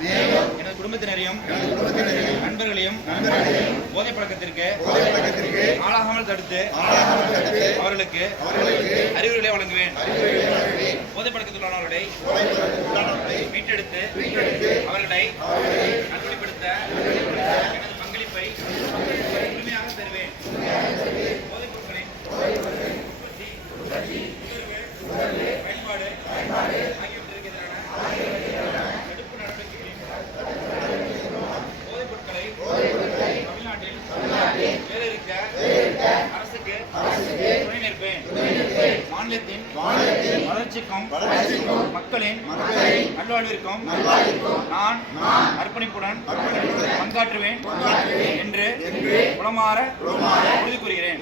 மேலும் எனது குடும்பத்தினரையும் நண்பர்களையும் போதை பழக்கத்திற்கு ஆளாகாமல் தடுத்து அவர்களுக்கு அறிவுரைகளை வழங்குவேன். போதை பழக்கத்திலானவர்களை மீட்டெடுத்து அவர்களை நல்வழிப்படுத்த எனது பங்களிப்பை முழுமையாக தருவேன். போதைப் பொருட்களின் பயன்பாடு ஆகியவற்றிற்கு எதிரான தடுப்பு நடவடிக்கைகளின் போதைப் பொருட்களை தமிழ்நாட்டில் வேலையிருக்க அரசுக்கு துணை நிற்பேன். மாநிலத்தின் வளர்ச்சிக்கும் மக்களின் நல்வாழ்விற்கும் நான் அர்ப்பணிப்புடன் பங்காற்றுவேன் என்று உளமாற உறுதி கூறுகிறேன்.